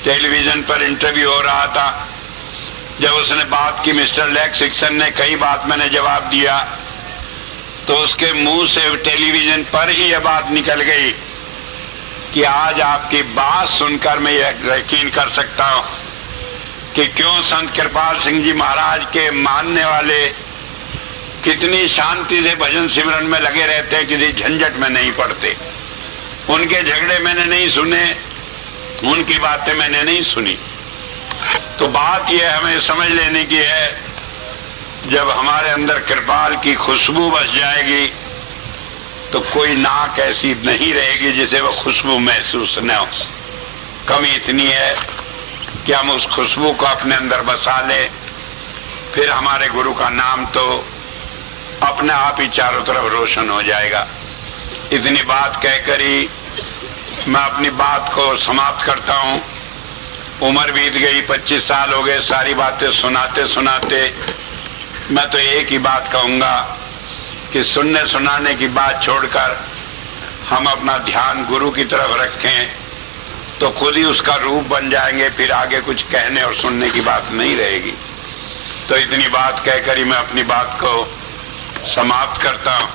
टेलीविजन पर इंटरव्यू हो रहा था। जब उसने बात की, मिस्टर लेक्सिक्सन ने, कई बात मैंने जवाब दिया। तो तो उसके मुंह से टेलीविजन पर ही यह बात निकल गई कि आज आपकी बात सुनकर मैं यकीन कर सकता हूं कि क्यों संत कृपाल सिंह जी महाराज के मानने वाले कितनी शांति से भजन सिमरन में लगे रहते हैं, किसी झंझट में नहीं पड़ते। उनके झगड़े मैंने नहीं सुने, उनकी बातें मैंने नहीं सुनी। तो बात यह हमें समझ लेने की है, जब हमारे अंदर कृपाल की खुशबू बस जाएगी तो कोई नाक ऐसी नहीं रहेगी जिसे वह खुशबू महसूस न हो। कमी इतनी है कि हम उस खुशबू को अपने अंदर बसा लें, फिर हमारे गुरु का नाम तो अपने आप ही चारों तरफ रोशन हो जाएगा। इतनी बात कहकर ही मैं अपनी बात को समाप्त करता हूं। उम्र बीत गई, 25 साल हो गए सारी बातें सुनाते सुनाते। मैं तो एक ही बात कहूंगा कि सुनने सुनाने की बात छोड़कर हम अपना ध्यान गुरु की तरफ रखें तो खुद ही उसका रूप बन जाएंगे, फिर आगे कुछ कहने और सुनने की बात नहीं रहेगी। तो इतनी बात कहकर ही मैं अपनी बात को समाप्त करता हूं।